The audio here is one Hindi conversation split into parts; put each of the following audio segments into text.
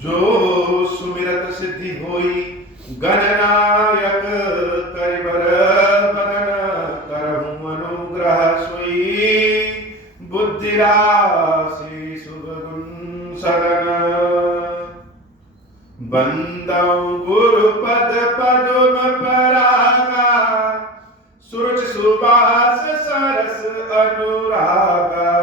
जो सुमिरत सिद्धि होई गणनायक करिबर बदन करहु अनुग्रह सोई बुद्धि राशि शुभ गुण सदन बंदौ गुरु पद पद्म परागा सुरुचि सुबास सरस अनुरागा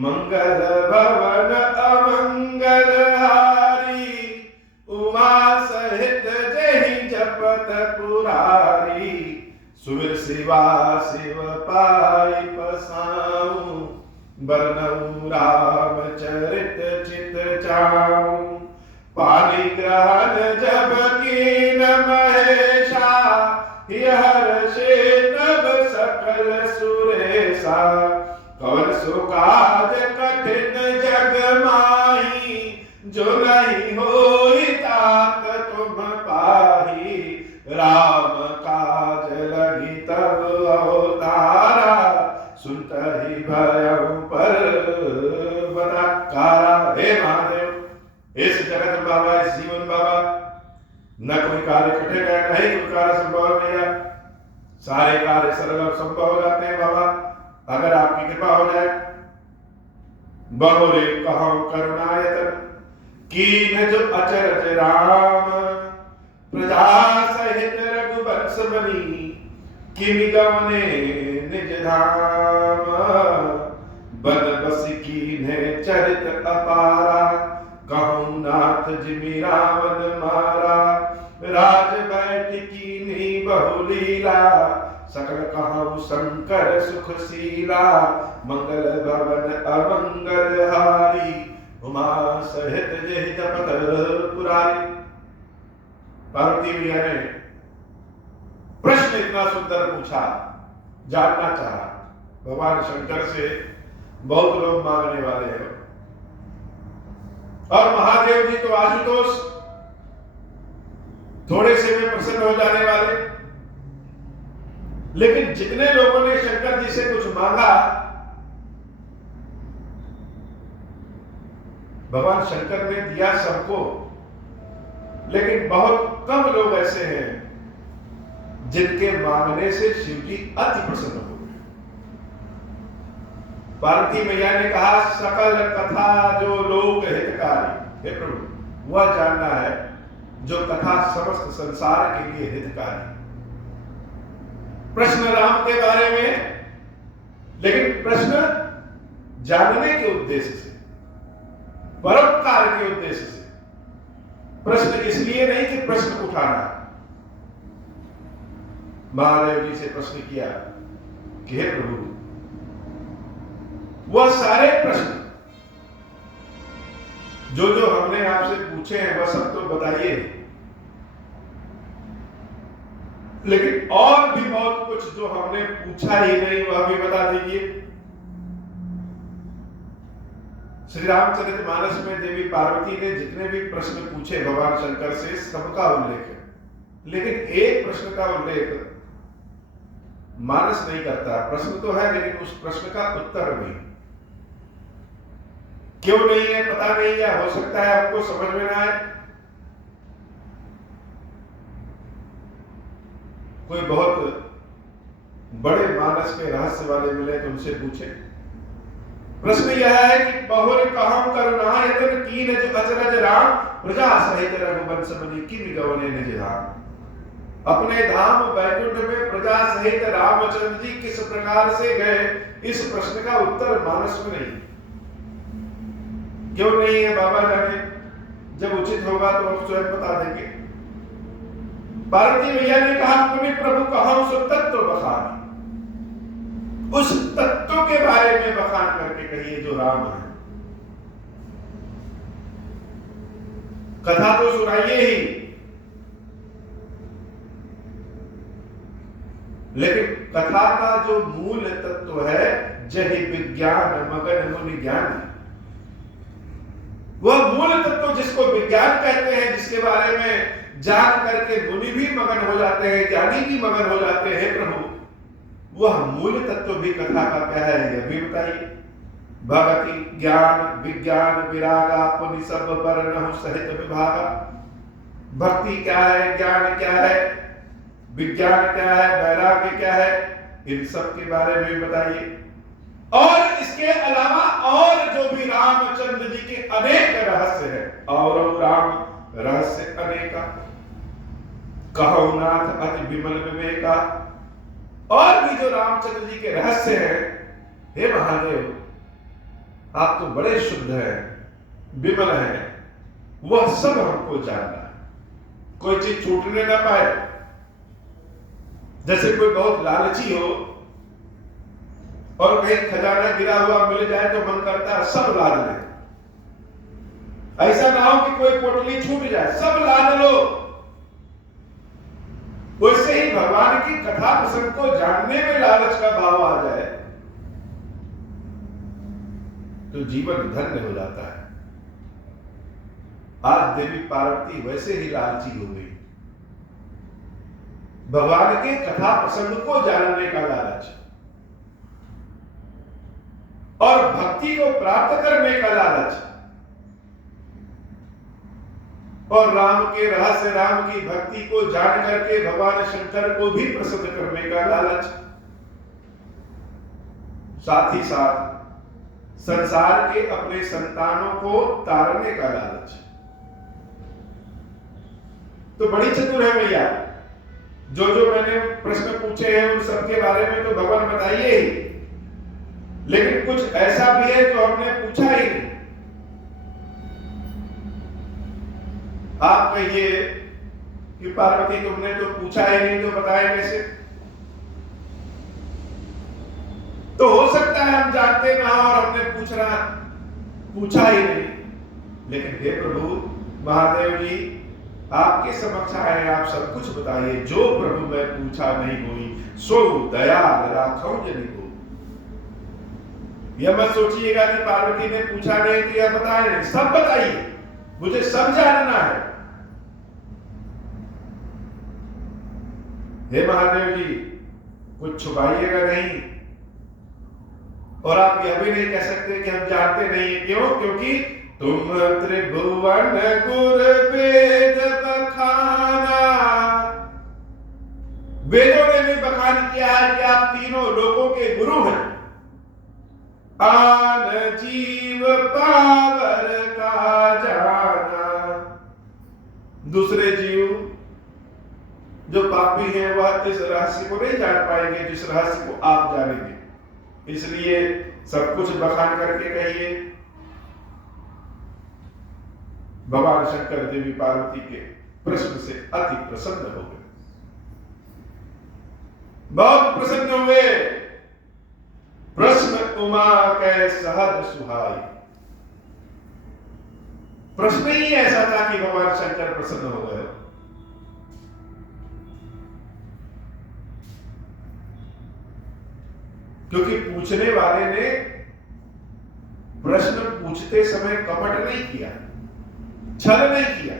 मंगल भवन अमंगल हारी उमा सहित जहि जपत पुरारी सुमिर शिवा शिव पाई पसाऊं बरनऊ राम चरित चित चाऊं पानी ग्रहण जब कीन महेशा हर्षे तब सकल सुरेशा कौन सुकाज कठिन जग माही जो नहीं होई तात तुम पाही राम काज लगी तब अवतारा सुनत ही भयउ पर्वताकारा। हे महादेव, इस जगत बाबा, इस जीवन बाबा, न कोई कार्य कठिन है, नहीं कोई कार्य संभव नहीं है, सारे कार्य सरल संभव हो जाते हैं बाबा अगर आपकी कृपा हो जाए। बहुरे कहूं करुणायतन कीन जो अचरज राम प्रजा सहित रघुवंश बनी किमि गवने निज धाम बन बस कीन्हे चरित अपारा कहूं नाथ जिमि रावण मारा राज बैठ कीन्ही बहुलीला सकल कहूं शंकर सुखशीला मंगल भवन अमंगल हारी उमा सहित जहि जपत पुरारी। पार्वती मैया ने प्रश्न इतना सुंदर पूछा, जानना चाहा। भगवान शंकर से बहुत लोग मांगने वाले हैं और महादेव जी तो आशुतोष थोड़े से में प्रसन्न हो जाने वाले, लेकिन जितने लोगों ने शंकर जी से कुछ मांगा भगवान शंकर ने दिया सबको, लेकिन बहुत कम लोग ऐसे हैं जिनके मांगने से शिव जी अति प्रसन्न हो गए। पार्वती मैया ने कहा सकल कथा जो लोक हितकारी, हे प्रभु वह जानना है जो कथा समस्त संसार के लिए हितकारी। प्रश्न राम के बारे में, लेकिन प्रश्न जानने के उद्देश्य से, परोपकार के उद्देश्य से, प्रश्न इसलिए नहीं कि प्रश्न उठाना। महादेव जी से प्रश्न किया कि हे प्रभु वह सारे प्रश्न जो जो हमने आपसे पूछे हैं वह सब तो बताइए, लेकिन और भी बहुत कुछ जो हमने पूछा ही नहीं वह भी बता दीजिए। श्री रामचरितमानस में देवी पार्वती ने जितने भी प्रश्न पूछे भगवान शंकर से सबका उल्लेख है, लेकिन एक प्रश्न का उल्लेख मानस नहीं करता। प्रश्न तो है लेकिन उस प्रश्न का उत्तर नहीं। क्यों नहीं है पता नहीं है, हो सकता है आपको समझ में ना आए। कोई बहुत बड़े मानस के रहस्य वाले मिले तो उनसे पूछे। प्रश्न यह है कि बहुर कहूं करुणायतन कीन जो अचरज राम प्रजा सहित रघुवंश बनी किमि गवने निज धाम। अपने धाम वैकुंठ में प्रजा सहित रामचंद्र जी किस प्रकार से गए, इस प्रश्न का उत्तर मानस में नहीं। क्यों नहीं है बाबा जाने, जब उचित होगा तो हम स्वयं बता देंगे। पार्वती मैया ने कहा तुम्हें प्रभु कहूं सो तत्व बखान, उस तत्व के बारे में बखान करके कहिए जो राम है। कथा तो सुनाइए ही, लेकिन कथा का जो मूल तत्व है जहि विज्ञान मगन मुनि ज्ञान, वह मूल तत्व जिसको विज्ञान कहते हैं, जिसके बारे में जान करके मुनि भी मगन हो जाते हैं, ज्ञानी भी मगन हो जाते हैं प्रभु, वह मूल तत्व भी कथा का क्या है यह भी बताइए। भक्ति ज्ञान विज्ञान विरागा पुनि सब वर्णहु सहित विभागा। भक्ति क्या है, ज्ञान क्या है, विज्ञान क्या है, वैराग्य क्या है, इन सब के बारे में बताइए। और इसके अलावा और जो भी रामचंद्र जी के अनेक रहस्य है, और राम रहस्य अनेका, कहो नाथ अति विमल विवेका। और भी जो रामचंद्र जी के रहस्य हैं, हे महादेव आप तो बड़े शुद्ध हैं, विमल हैं, वह सब हमको जानना है, कोई चीज छूटने ना पाए। जैसे कोई बहुत लालची हो और कहीं खजाना गिरा हुआ मिल जाए तो मन करता है सब लाद ले। ऐसा ना हो कि कोई पोटली छूट जाए, सब लाद लो। वैसे ही भगवान की कथा प्रसंग को जानने में लालच का भाव आ जाए तो जीवन धन्य हो जाता है। आज देवी पार्वती वैसे ही लालची हो गई, भगवान के कथा प्रसंग को जानने का लालच और भक्ति को प्राप्त करने का लालच, और राम के रहस्य, राम की भक्ति को जान करके भगवान शंकर को भी प्रसन्न करने का लालच, साथ ही साथ संसार के अपने संतानों को तारने का लालच। तो बड़ी चतुर है मैया। जो जो मैंने प्रश्न पूछे हैं उन सबके बारे में तो भगवान बताइए ही, लेकिन कुछ ऐसा भी है जो हमने पूछा ही नहीं। आप कहिए कि पार्वती तुमने तो पूछा ही नहीं तो बताए कैसे? तो हो सकता है हम जानते ना और हमने पूछा ही नहीं। लेकिन हे प्रभु महादेव जी आपके समक्ष आए, आप सब कुछ बताइए। जो प्रभु मैं पूछा नहीं हुई सो दयाल राखौ जनि को। यह मत सोचिएगा कि पार्वती ने पूछा नहीं तो यह बताए नहीं, सब बताइए, मुझे सब जानना है। हे महादेव जी कुछ छुपाइएगा नहीं, और आप यह भी नहीं कह सकते कि हम जानते नहीं। क्यों? क्योंकि तुम त्रिभुवन गुर वेद बखाना, वेदों ने भी बखान किया है कि आप तीनों लोगों के गुरु हैं। आन जीव पावर का जाना, दूसरे जीव जो पापी हैं वह इस रहस्य को नहीं जान पाएंगे जिस रहस्य को आप जानेंगे। इसलिए सब कुछ बखान करके कहिए। भगवान शंकर देवी पार्वती के प्रश्न से अति प्रसन्न हो गए, बहुत प्रसन्न हुए। प्रश्न उमा कै सहज सुहाई। प्रश्न ही ऐसा था कि भगवान शंकर प्रसन्न हो गए। क्योंकि पूछने वाले ने प्रश्न पूछते समय कपट नहीं किया, छल नहीं किया।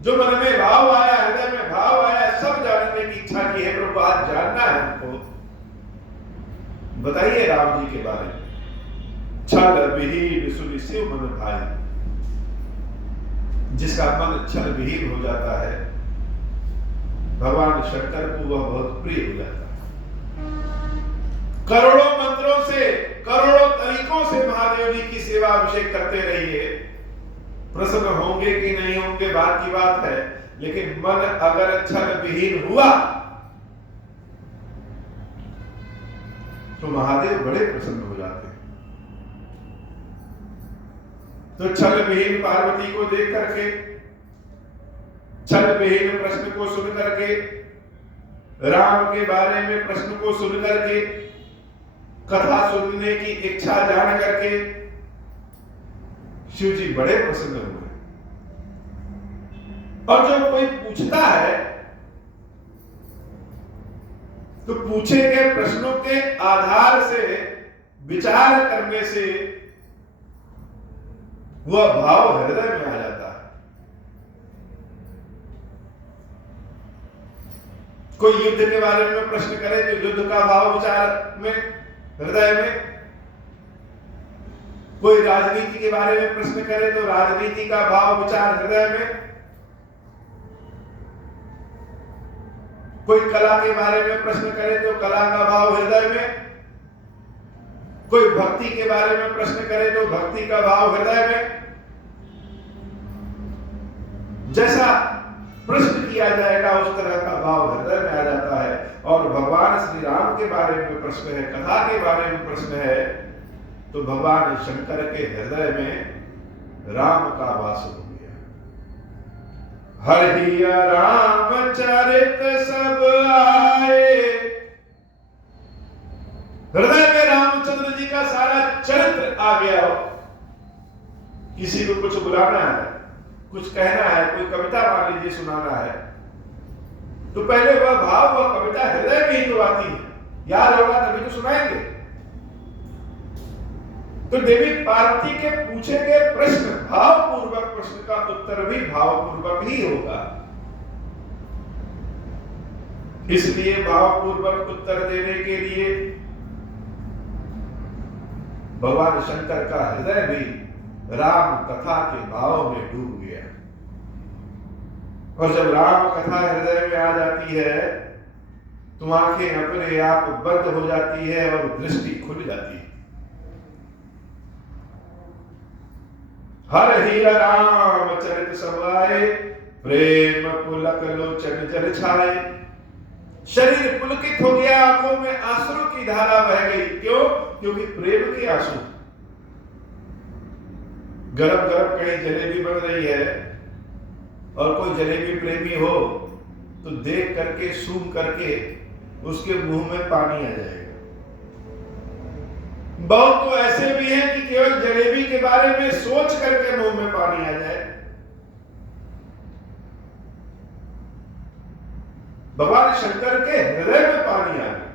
जो मन में भाव आया, हृदय में भाव आया, सब जानने की इच्छा की है। प्रभु आज जानना है हमको, बताइए राम जी के बारे में। छल विहीन सुनि शिव मन भाई। जिसका मन छल विहीन हो जाता है भगवान शंकर को वह बहुत प्रिय हो जाता है। करोड़ों मंत्रों से, करोड़ों तरीकों से महादेव जी की सेवा अभिषेक करते रहिए, प्रसन्न होंगे कि नहीं होंगे बात की बात है। लेकिन मन अगर छल विहीन हुआ तो महादेव बड़े प्रसन्न हो जाते हैं। तो छल विहीन पार्वती को देख करके, छल विहीन प्रश्न को सुन करके, राम के बारे में प्रश्न को सुन करके, कथा सुनने की इच्छा जान करके शिव जी बड़े प्रसन्न हुए। और जब कोई पूछता है तो पूछे गए प्रश्नों के आधार से विचार करने से वह भाव हृदय में आ जाता है। कोई युद्ध के बारे में प्रश्न करे तो युद्ध का भाव विचार में, हृदय में, कोई राजनीति के बारे में प्रश्न करे तो राजनीति का भाव विचार हृदय में, कोई कला के बारे में प्रश्न करे तो कला का भाव हृदय में, कोई भक्ति के बारे में प्रश्न करे तो भक्ति का भाव हृदय में। जैसा प्रश्न किया जाएगा उस तरह का भाव हृदय में आ जाता है। और भगवान श्री राम के बारे में प्रश्न है, कथा के बारे में प्रश्न है, तो भगवान शंकर के हृदय में राम का वास हो गया। हरि रामचरित सब आए, हृदय में रामचंद्र जी का सारा चरित्र आ गया। किसी को कुछ बुलाना है, कुछ कहना है, कोई कविता मान लीजिए सुनाना है, तो पहले वह भाव, वह कविता हृदय में ही तो आती है, याद होगा तभी तो सुनाएंगे। तो देवी पार्वती के पूछे गए प्रश्न, भावपूर्वक प्रश्न का उत्तर भी भावपूर्वक ही होगा। इसलिए भावपूर्वक उत्तर देने के लिए भगवान शंकर का हृदय भी राम कथा के भाव में डूब गया। और जब राम कथा हृदय में आ जाती है तो आंखें अपने आप बंद हो जाती है और दृष्टि खुल जाती है। हर ही राम चरित समाए, प्रेम पुलक लोचन जल छाए। शरीर पुलकित हो गया, आंखों में आंसू की धारा बह गई। क्यों? क्योंकि प्रेम के आंसू। गरम गरम कहीं जलेबी बन रही है और कोई जलेबी प्रेमी हो तो देख करके, सूंघ करके उसके मुंह में पानी आ जाएगा। बहुत तो ऐसे भी हैं कि केवल जलेबी के बारे में सोच करके मुंह में पानी आ जाए। भगवान शंकर के हृदय में पानी आ गया,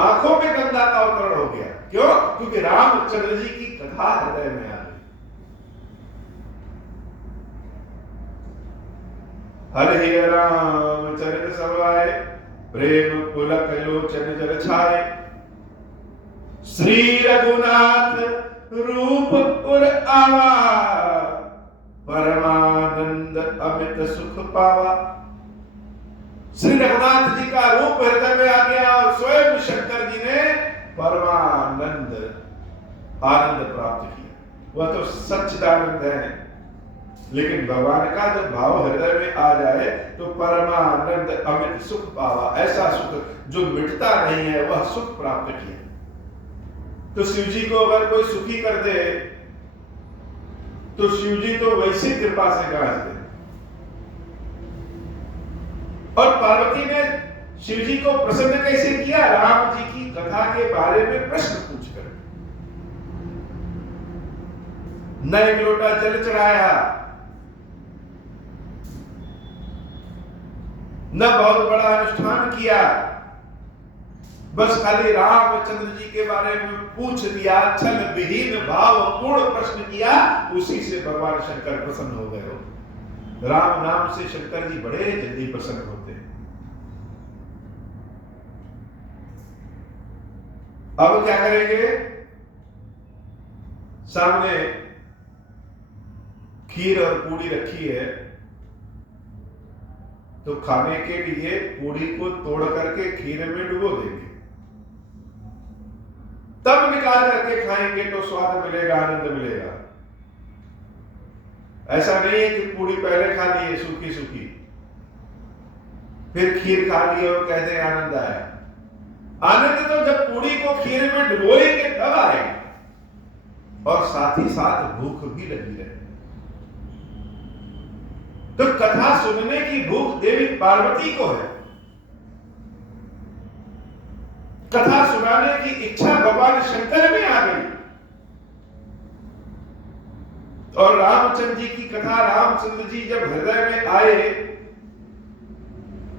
आंखों में गंगा का अवतरण हो गया। क्यों? क्योंकि रामचंद्र जी की कथा हृदय में आ गई। हरि राम चरित समाए, प्रेम पुलक लोचन जल छाए। श्री रघुनाथ रूप उर आवा, परमानंद अमित सुख पावा। श्री रघुनाथ जी का रूप हृदय में आ गया और स्वयं शंकर जी ने परमानंद आनंद प्राप्त किया। वह तो सच्चिदानंद है, लेकिन भगवान का जब भाव हृदय में आ जाए तो परमानंद अमित सुख पावा। ऐसा सुख जो मिटता नहीं है, वह सुख प्राप्त किया। तो शिव जी को अगर कोई सुखी कर दे तो शिव जी तो वैसी कृपा से गाज दे। और पार्वती ने शिव जी को प्रसन्न कैसे किया? राम जी की कथा के बारे में प्रश्न पूछकर। न एक लोटा जल चढ़ाया, न बहुत बड़ा अनुष्ठान किया, बस खाली रामचंद्र जी के बारे में पूछ दिया। छल विहीन भाव पूर्ण प्रश्न किया, उसी से भगवान शंकर प्रसन्न हो गए। हो राम नाम से शंकर जी बड़े जल्दी प्रसन्न होते हैं। अब क्या करेंगे? सामने खीर और पूड़ी रखी है, तो खाने के लिए पूड़ी को तोड़ करके खीर में डुबो देंगे, तब निकाल करके खाएंगे तो स्वाद मिलेगा, आनंद मिलेगा। ऐसा नहीं है कि पूड़ी पहले खा ली है सूखी सूखी, फिर खीर खा ली और कहते हैं आनंद आया। आनंद तो जब पूड़ी को खीर में डुबोएंगे तब आएगा, और साथ ही साथ भूख भी लगी रहे। तो कथा सुनने की भूख देवी पार्वती को है, कथा सुनाने की इच्छा भगवान शंकर में आ गई। और रामचंद्र जी की कथा, रामचंद्र जी जब हृदय में आए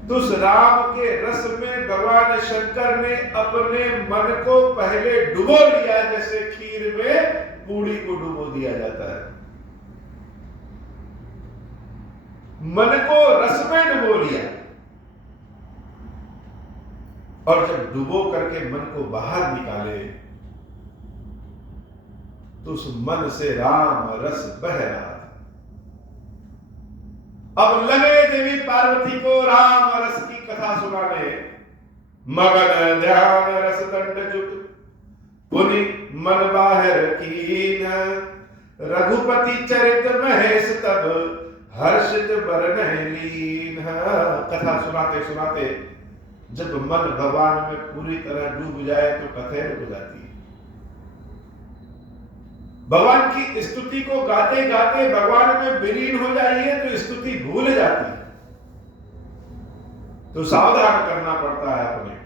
तो उस राम के रस में भगवान शंकर ने अपने मन को पहले डुबो लिया, जैसे खीर में पूड़ी को डुबो दिया जाता है। मन को रस में डुबो लिया, और जब डुबो करके मन को बाहर निकाले तो उस मन से राम रस बह रहा था। अब लगे देवी पार्वती को राम रस की कथा सुनाने। मगन ध्यान रस दंड जुट पुनि मन बाहर कीन, रघुपति चरित महेश तब हर्षित बरन लीन। कथा सुनाते सुनाते जब मन भगवान में पूरी तरह डूब जाए तो कथा रुक जाती है। भगवान की स्तुति को गाते गाते भगवान में विलीन हो जाइए तो स्तुति भूल जाती है। तो सावधान करना पड़ता है अपने।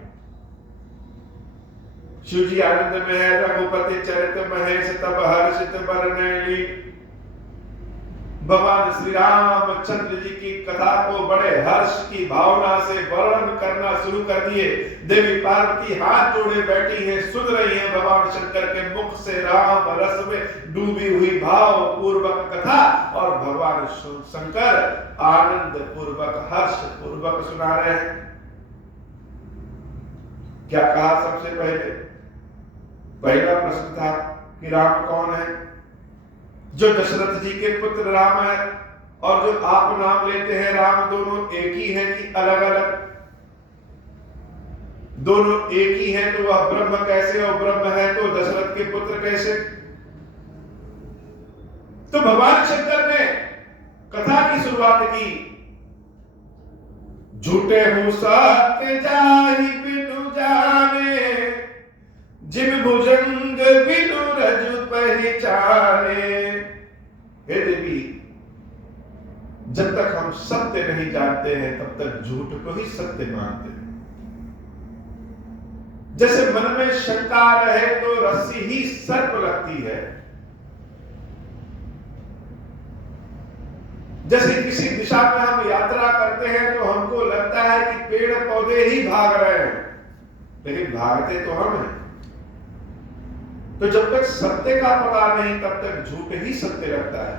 शिव जी आनंद में है, रघुपति चरित महेश तब हर्षित बरन लीन। भगवान श्री रामचंद्र जी की कथा को बड़े हर्ष की भावना से वर्णन करना शुरू कर दिए। देवी पार्वती हाथ जोड़े बैठी है, सुन रही है भगवान शंकर के मुख से राम रस में डूबी हुई भाव पूर्वक कथा, और भगवान शंकर आनंद पूर्वक हर्ष पूर्वक सुना रहे हैं। क्या कहा? सबसे पहला प्रश्न था कि राम कौन है? जो दशरथ जी के पुत्र राम है और जो आप नाम लेते हैं राम, दोनों एक ही हैं कि अलग अलग? दोनों एक ही हैं तो वह ब्रह्म कैसे, और ब्रह्म है तो दशरथ के पुत्र कैसे? तो भगवान शंकर ने कथा की शुरुआत की। झूठे हूं सत्य जाहि बिनु जाने, जिम भुजंग बिनु रजु पहचाने। हे देवी, जब तक हम सत्य नहीं जानते हैं तब तक झूठ को ही सत्य मानते हैं। जैसे मन में शंका रहे तो रस्सी ही सर्प लगती है। जैसे किसी दिशा में हम यात्रा करते हैं तो हमको लगता है कि पेड़ पौधे ही भाग रहे हैं, लेकिन भागते तो हम हैं। तो जब तक सत्य का पता नहीं तब तक झूठ ही सत्य लगता है।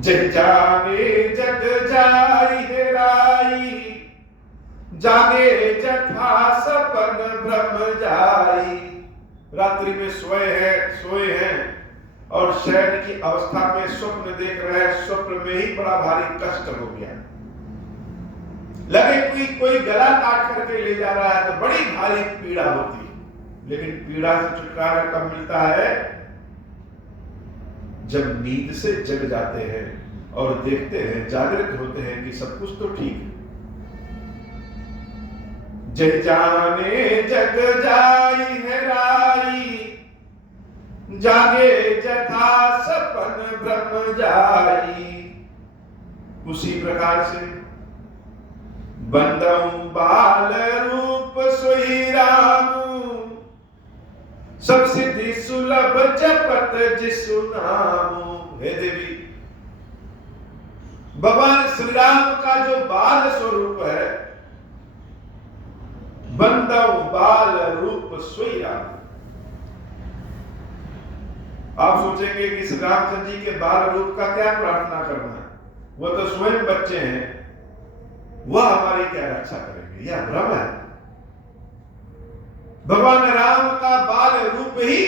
जग जाने जग जाई हेराई, जागे जथा सपन भ्रम जाई। रात्रि में सोए हैं और शयन की अवस्था में स्वप्न देख रहे हैं। स्वप्न में ही बड़ा भारी कष्ट हो गया, लगे कोई गला काट करके ले जा रहा है तो बड़ी भारी पीड़ा होती है। लेकिन पीड़ा से छुटकारा कब मिलता है? जब नींद से जग जाते हैं और देखते हैं, जागृत होते हैं कि सब कुछ तो ठीक है। जग जाने जग जाई हेराई, जागे जथा सपन भ्रम जाई। उसी प्रकार से बंदऊ बाल रूप सोई राम, सब सिद्धि सुलभ जपत जिसु नामु। हे देवी, भगवान श्री राम का जो बाल स्वरूप है, बंदऊ बाल रूप सोई राम। आप सोचेंगे कि श्री रामचंद्र जी के बाल रूप का क्या प्रार्थना करना है? वो तो स्वयं बच्चे हैं, वह हमारी क्या रक्षा करेंगे? यह भ्रम है। भगवान राम का बाल रूप ही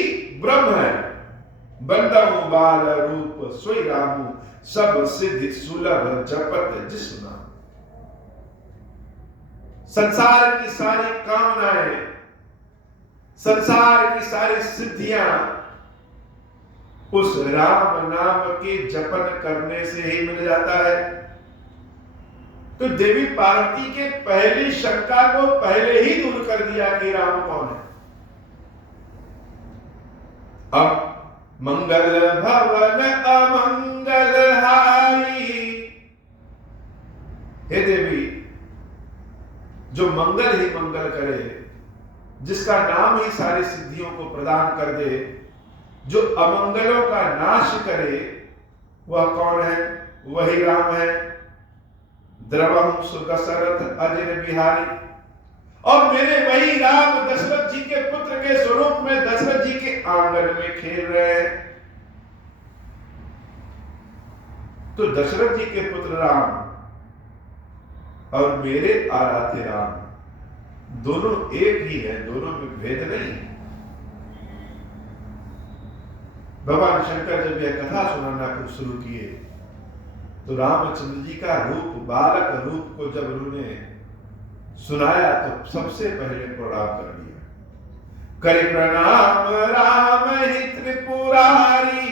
ब्रह्म है। बंदऊ बाल रूप सोई रामु, सब सिद्धि सुलभ जपत जिसु नाम। संसार की सारी कामनाएं, संसार की सारी सिद्धियां उस राम नाम के जपन करने से ही मिल जाता है। तो देवी पार्वती के पहली शंका को पहले ही दूर कर दिया कि राम कौन है। अब मंगल भवन अमंगल हारी। हे देवी, जो मंगल ही मंगल करे, जिसका नाम ही सारी सिद्धियों को प्रदान कर दे, जो अमंगलों का नाश करे, वह कौन है? वही राम है। द्रवहु सुदशरथ अजिर बिहारी। और मेरे वही राम दशरथ जी के पुत्र के स्वरूप में दशरथ जी के आंगन में खेल रहे हैं। तो दशरथ जी के पुत्र राम और मेरे आराध्य राम दोनों एक ही है, दोनों में भेद नहीं है। भगवान शंकर जब यह कथा सुनाना कुछ शुरू किए तो रामचंद्र जी का रूप, बालक रूप को जब उन्होंने सुनाया तो सबसे पहले प्रणाम कर दिया। कर प्रणाम राम ही त्रिपुरारी,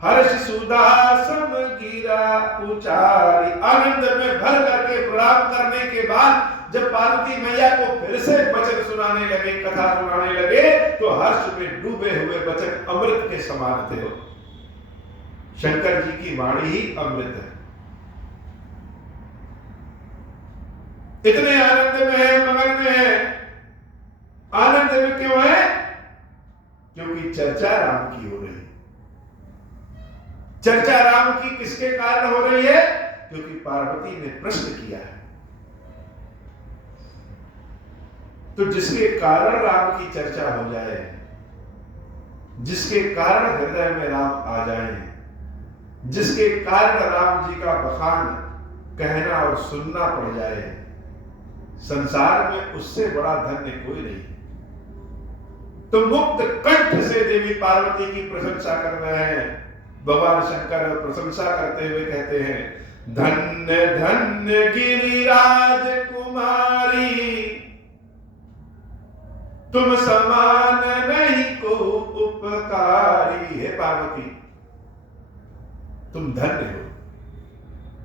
हर्ष सुदासम गिरा उचारी। आनंद में भर करके प्रणाम करने के बाद जब पार्वती मैया को फिर से वचन सुनाने लगे, कथा सुनाने लगे, तो हर्ष में डूबे हुए वचन अमृत के समान थे। शंकर जी की वाणी ही अमृत है। इतने आनंद में है, मगन में है। आनंद में क्यों है? क्योंकि चर्चा राम की हो रही है। चर्चा राम की किसके कारण हो रही है? क्योंकि पार्वती ने प्रश्न किया है। तो जिसके कारण राम की चर्चा हो जाए, जिसके कारण हृदय में राम आ जाए, जिसके कारण राम जी का बखान कहना और सुनना पड़ जाए, संसार में उससे बड़ा धन्य कोई नहीं। तो मुक्त कंठ से देवी पार्वती की प्रशंसा कर रहे हैं। भगवान शंकर प्रशंसा करते हुए कहते हैं, धन्य धन्य गिरिराज कुमारी, तुम समान नहीं को उपकारी। हे पार्वती, तुम धन्य हो,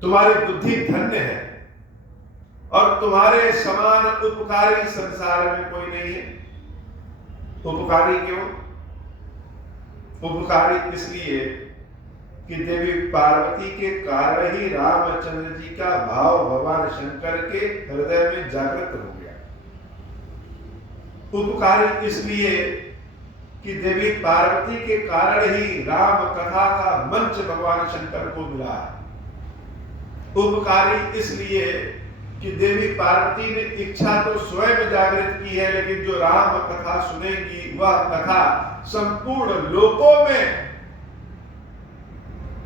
तुम्हारी बुद्धि धन्य है, और तुम्हारे समान उपकारी संसार में कोई नहीं है। उपकारी क्यों? उपकारी इसलिए कि देवी पार्वती के कारण ही रामचंद्र जी का भाव भगवान शंकर के हृदय में जागृत हो गया। उपकारी इसलिए कि देवी पार्वती के कारण ही राम कथा का मंच भगवान शंकर को मिला। उपकारी इसलिए कि देवी पार्वती ने इच्छा तो स्वयं जागृत की है, लेकिन जो राम कथा सुनेगी वह कथा संपूर्ण लोकों में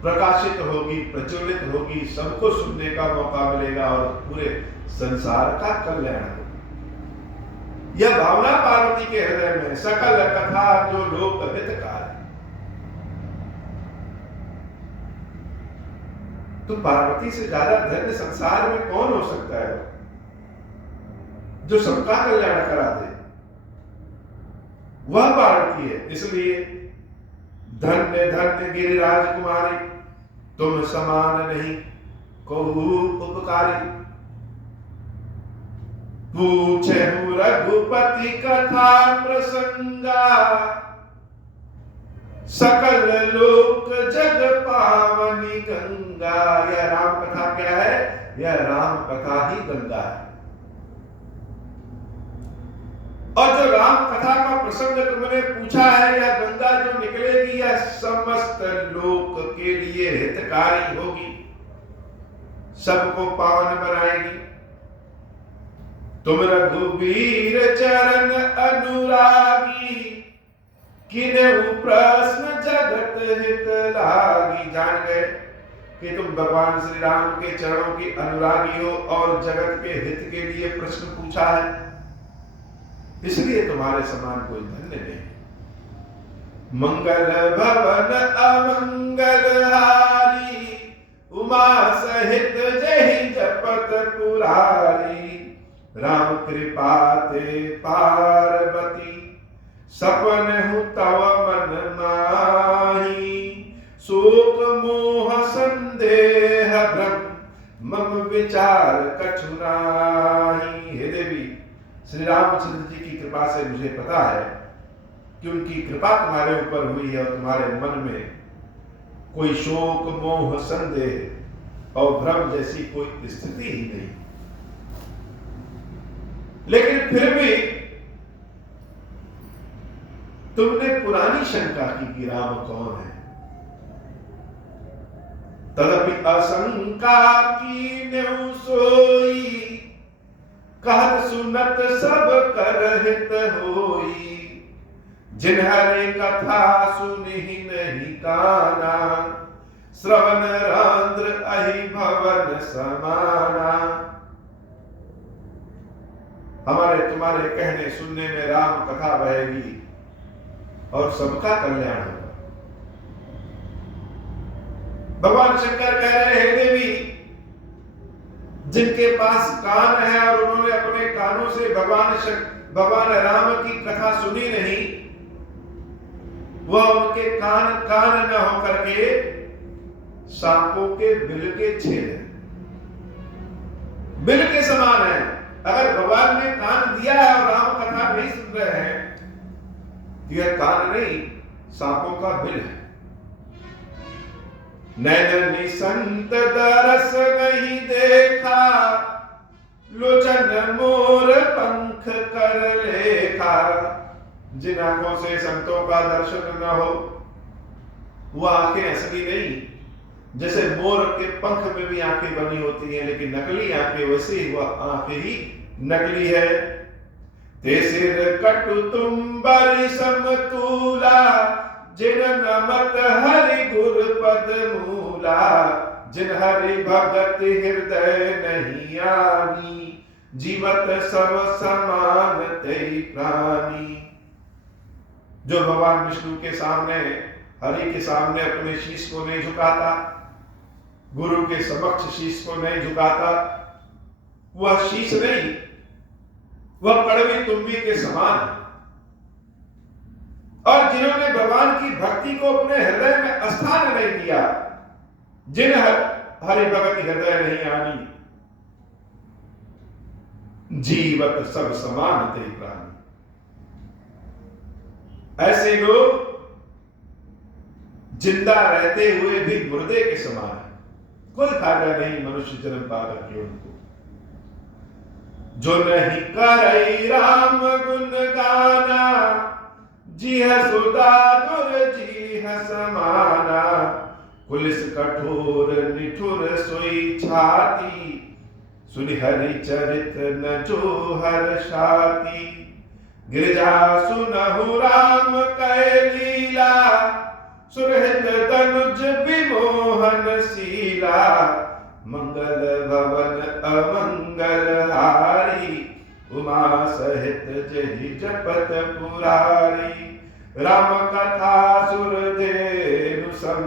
प्रकाशित होगी, प्रज्वलित होगी, सबको सुनने का मौका मिलेगा और पूरे संसार का कल्याण होगा। यह भावना पार्वती के हृदय में, सकल कथा जो लोक हितकार है। तो पार्वती से ज्यादा धन्य संसार में कौन हो सकता है जो सबका कल्याण करा दे? वह पार्वती है। इसलिए धन्य धन्य गिरिराज कुमारी, तुम समान नहीं कहू उपकारी। पूछे रघुपति कथा प्रसंगा, सकल लोक जग पावनी गंगा। यह राम कथा क्या है? यह राम कथा ही गंगा है। और जो राम कथा का प्रसंग तुमने पूछा है, यह गंगा जो निकलेगी, यह समस्त लोक के लिए हितकारी होगी, सबको पावन बनाएगी। तुम रघुवीर चरण अनुरागी, किन्हु प्रश्न जगत हित लागी। जान गए कि तुम भगवान श्री राम के चरणों की अनुरागी हो और जगत के हित के लिए प्रश्न पूछा है, इसलिए तुम्हारे समान कोई धन्य नहीं। मंगल भवन अमंगल हारी, उमा सहित जहि जपत पुरारी। राम कृपा ते पार्वती, सपन हूँ तव मन माही। शोक मोह संदेह भ्रम, मम विचार कछु नाहि। हे देवी, श्री रामचंद्र जी की कृपा से मुझे पता है कि उनकी कृपा तुम्हारे ऊपर हुई है और तुम्हारे मन में कोई शोक मोह संदेह और भ्रम जैसी कोई स्थिति ही नहीं। लेकिन फिर भी तुमने पुरानी शंका की कि राम कौन है। तदपि आशंका की न्यू सोई, कहत सुनत सब कर हित होई। जिन्हरे कथा सुनि नहीं काना, श्रवण रंध्र अहि भवन समाना। हमारे तुम्हारे कहने सुनने में राम कथा बहेगी और सबका कल्याण होगा। भगवान शंकर कह रहे हैं, देवी जिनके पास कान है और उन्होंने अपने कानों से भगवान राम की कथा सुनी नहीं, वह उनके कान न होकर के सांपों के बिल के छेद है, बिल के समान है। अगर भगवान ने कान दिया है और राम कथा नहीं सुन रहे हैं, यह कान नहीं, सांपों का बिल है। नैन निसंत दरस नहीं देखा, लोचन मोर पंख कर लेखा। जिन आंखों से संतों का दर्शन न हो, वह आंखें असली नहीं। जैसे मोर के पंख में भी आंखें बनी होती हैं, लेकिन नकली आंखें, वैसे ही वह आंखें ही नकली है। ते सिर कटु तुम बरि समतूला, जिन नमत हरि गुर पद मूला। जिन हरि भगत हृदय नहीं आनी, जीवत सब समान तेई प्राणी। जो भगवान विष्णु के सामने, हरि के सामने अपने शीश को नहीं झुकाता, गुरु के समक्ष शीश को नहीं झुकाता, वह शीश नहीं, वह कड़वी तुम्बी के समान है। और जिन्होंने भगवान की भक्ति को अपने हृदय में स्थान नहीं दिया, जिन हरि भगत हृदय नहीं आनी, जीवत सब समान ते प्राणी। ऐसे लोग जिंदा रहते हुए भी मुर्दे के समान है, कोई फायदा नहीं मनुष्य जन्म पाकर के उनको। जो नहीं करई राम गुण गाना, जीह सुदा दुर जीह समाना। पुलिस कठोर निठुर सोई छाती, सुनि हरि चरित न जो हर्षाती। गिरजा सुनहु राम कै लीला, सुरहित तनुज विमोहन शीला। मंगल भवन अमंगल हारी, उमा सहित जहि जपत पुरारी। राम कथा सुरधेनु सम,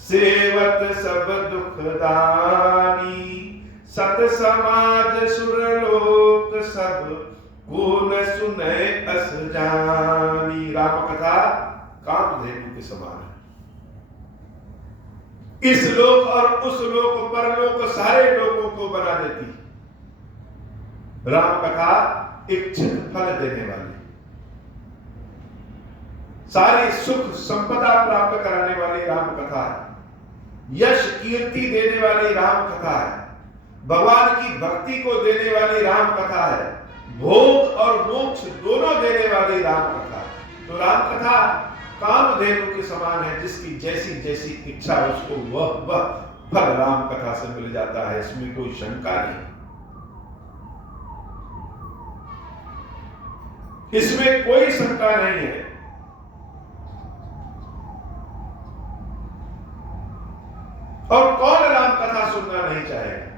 सेवत सब दुखदानी। सत समाज सुरलोक सब, कौन सुने अस जानी। राम कथा कामधेनु के समान है, इस लोक और उस लोक परलोक सारे लोगों को बना देती। राम कथा इच्छित फल देने वाली, सारी सुख संपदा प्राप्त कराने वाली राम कथा है। यश कीर्ति देने वाली राम कथा है, भगवान की भक्ति को देने वाली राम कथा है, भोग और मोक्ष दोनों देने वाली राम कथा। तो राम कथा कामधेनु के समान है, जिसकी जैसी जैसी इच्छा उसको वह फल राम कथा से मिल जाता है, इसमें कोई शंका नहीं, इसमें कोई शंका नहीं है। और कौन राम कथा सुनना नहीं चाहेगा?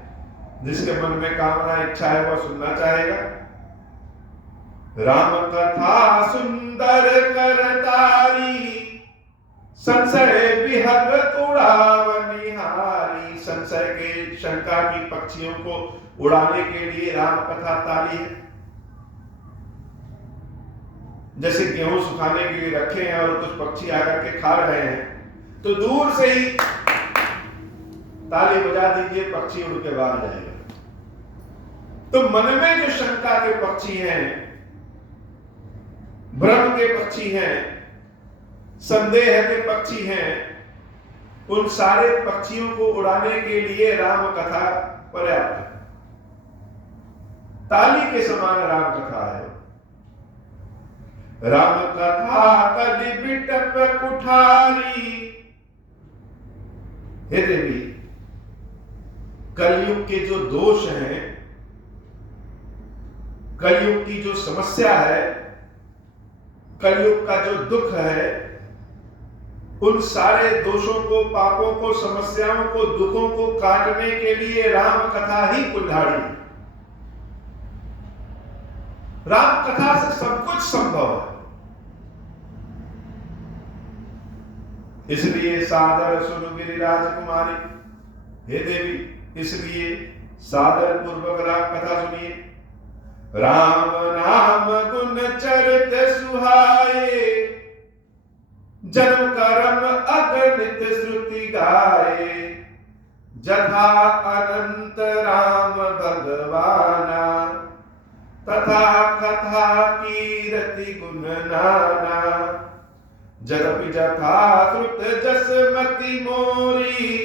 जिसके मन में कामना इच्छा है वह सुनना चाहेगा। राम कथा सुंदर करतारी, संशय विहग उड़ावनिहारी। संशय के शंका की पक्षियों को उड़ाने के लिए राम कथा ताली है। जैसे गेहूं सुखाने के लिए रखे हैं और कुछ पक्षी आकर के खा रहे हैं, तो दूर से ही ताली बजा दीजिए, पक्षी उड़ के भाग जाएगा। तो मन में जो शंका के पक्षी हैं, भ्रम के पक्षी हैं, संदेह के पक्षी हैं, उन सारे पक्षियों को उड़ाने के लिए राम कथा पर्याप्त है। ताली के समान राम कथा है। राम कथा कलि बिटप कुठारी। हे देवी, कलयुग के जो दोष हैं, कलयुग की जो समस्या है, कलयुग का जो दुख है, उन सारे दोषों को, पापों को, समस्याओं को, दुखों को काटने के लिए राम कथा ही कुल्हाड़ी है। राम कथा से सब कुछ संभव है। इसलिए सादर सुन गिरिराज कुमारी, हे देवी, इसलिए सादर पूर्वक कथा सुनिए। राम नाम गुण चरित सुहाए, जन्म कर्म अगणित श्रुति गाए। जथा अनंत राम भगवाना, तथा कथा कीरति गुण नाना। जदपि जथा श्रुत जसमति मोरी,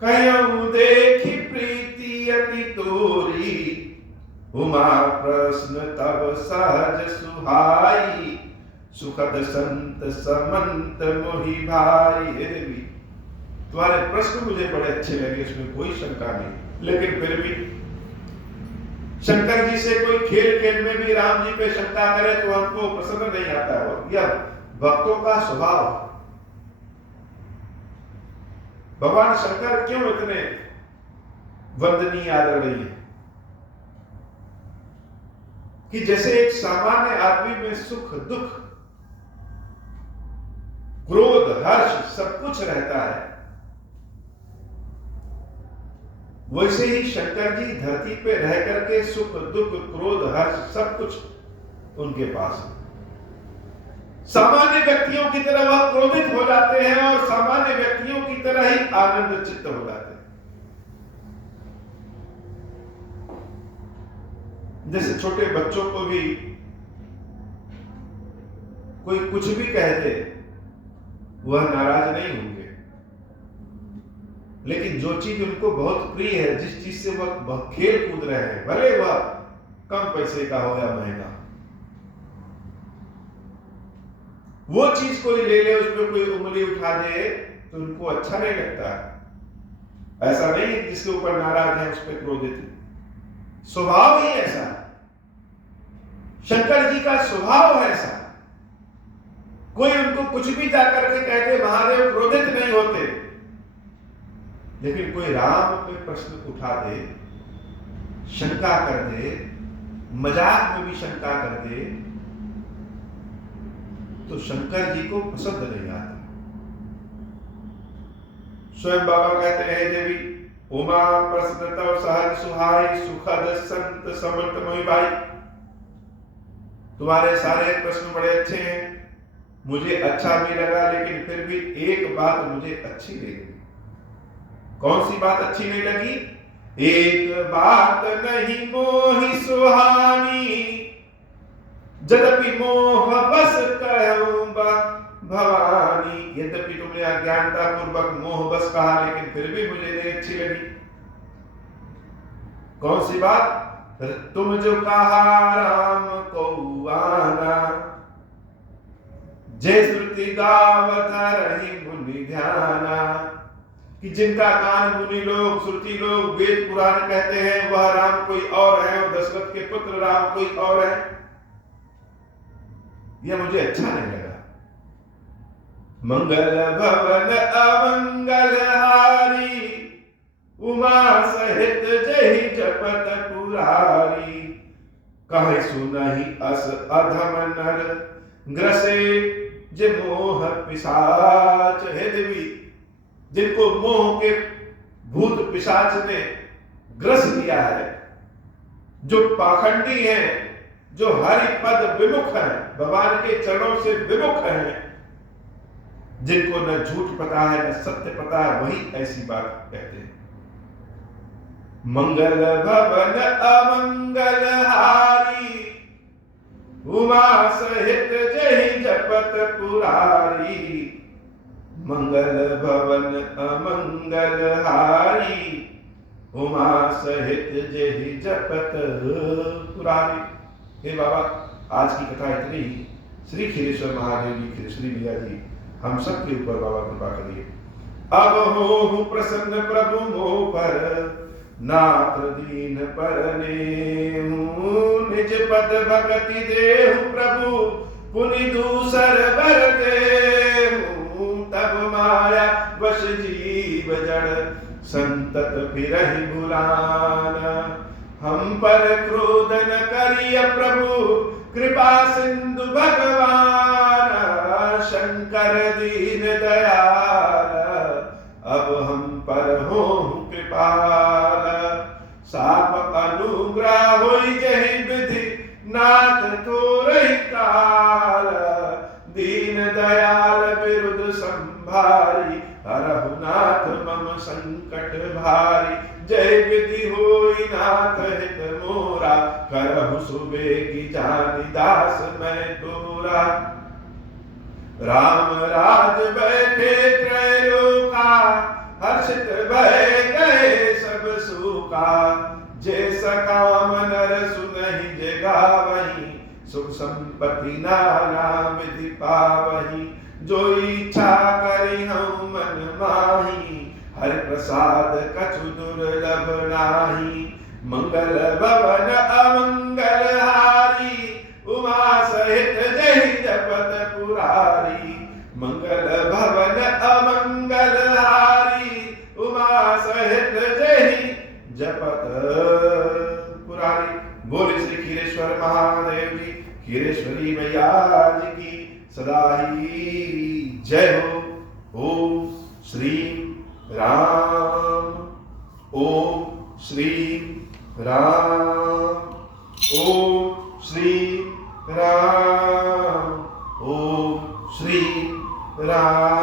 कहूँ देखी प्रीति अति तोरी। उमा प्रश्न तब सहज सुहाई, सुखद संत समंत मोहि भाई। हे देवी, तुम्हारे प्रश्न मुझे बड़े अच्छे लगे, इसमें कोई शंका नहीं, लेकिन फिर भी शंकर जी से कोई खेल खेल में भी राम जी पे शंका करे तो हमको प्रसन्न नहीं आता है। यह भक्तों का स्वभाव। भगवान शंकर क्यों इतने वंदनीय आदरणीय है कि जैसे एक सामान्य आदमी में सुख दुख क्रोध हर्ष सब कुछ रहता है, वैसे ही शंकर जी धरती पे रह करके सुख दुख क्रोध हर्ष सब कुछ उनके पास है। सामान्य व्यक्तियों की तरह वह क्रोधित हो जाते हैं और सामान्य व्यक्तियों की तरह ही आनंद चित्त हो जाते हैं। जैसे छोटे बच्चों को भी कोई कुछ भी कह दे वह नाराज नहीं होंगे, लेकिन जो चीज उनको बहुत प्रिय है, जिस चीज से वह खेल कूद रहे हैं, भले वह कम पैसे का हो या महंगा, वो चीज कोई ले ले, उसमें कोई उंगली उठा दे तो उनको अच्छा नहीं लगता। ऐसा नहीं है जिसके ऊपर नाराज है उस पर क्रोधित, स्वभाव ही ऐसा है। शंकर जी का स्वभाव है ऐसा। कोई उनको कुछ भी जाकर के कहते महादेव क्रोधित नहीं होते, लेकिन कोई राम पे प्रश्न उठा दे, शंका कर दे, मजाक में भी शंका कर दे, तो शंकर जी को पसंद नहीं आता। स्वयं बाबा कहते हैं, देवी उमा प्रश्न तव सहज सुहाई, सुखद संत समंत मोहि भाई। तुम्हारे सारे प्रश्न बड़े अच्छे हैं, मुझे अच्छा भी लगा, लेकिन फिर भी एक बात मुझे अच्छी नहीं लगी। कौन सी बात अच्छी नहीं लगी? एक बात नहीं मोहि सुहानी, यद्यपि मोह बस कहूं भवानी। यद्यपि तुमने अज्ञानता पूर्वक मोह बस कहा, लेकिन फिर भी मुझे नहीं अच्छी लगी। कौन सी बात? तुम जो कहा राम को आना, जय श्रुति गावत रही मुनि ध्याना। कि जिनका कान मुनि लोग, श्रुति लोग, वेद पुराण कहते हैं वह राम कोई और है, और दशरथ के पुत्र राम कोई और है, यह मुझे अच्छा नहीं लगा। मंगल भवन अमंगल हारी, उमा सहित जहि जपत पुरारी। कहे सुनहि अस अधम नर, ग्रसे जे मोह पिशाच। हे देवी, जिनको मोह के भूत पिशाच ने ग्रस लिया है, जो पाखंडी हैं, जो हरि पद विमुख हैं, भगवान के चरणों से विमुख हैं, जिनको न झूठ पता है न सत्य पता है, वही ऐसी बात कहते हैं। मंगल भवन अमंगल हारी, उमा सहित जहि जपत पुरारी। मंगल भवन अमंगल हारी, उमा सहित जहि जपत पुरारी। हे बाबा, आज की कथा इतनी ही। श्री खीरेश्वर महादेव जी, श्री भैया जी, हम सब के ऊपर बाबा कृपा करिए। अब हो प्रसन्न प्रभु मोह पर, नाथ दीन परने हूँ। निज पद भगति देहु प्रभु, पुनि दूसर बर देहु। तब माया वश जीव जड़, संतत फिरहि भुलाना। हम पर क्रोध न करिय प्रभु, कृपा सिंधु भगवान। शंकर दीन दया दूरा। राम राज बैठे त्रैलोका, हर्षित भय गए सब सूका। जैसा काम नर सुनहि जे गावहि, सुख संपत्ति नाना विधि पावहि। जो इच्छा करि हम मन माही, हरि प्रसाद कछु दुर्लभ नाही। मंगल भवन अमंगल हारी, उमा सहित जहि जपत पुरारी। मंगल भवन अमंगल हारी, उमा सहित जहि जपत पुरारी। बोले श्री खीरेश्वर महादेव जी, खीरेश्वरी मैया जी की सदा ही जय हो। ओम श्री राम, ओम श्री राम, ओम श्री राम, ओम श्री राम।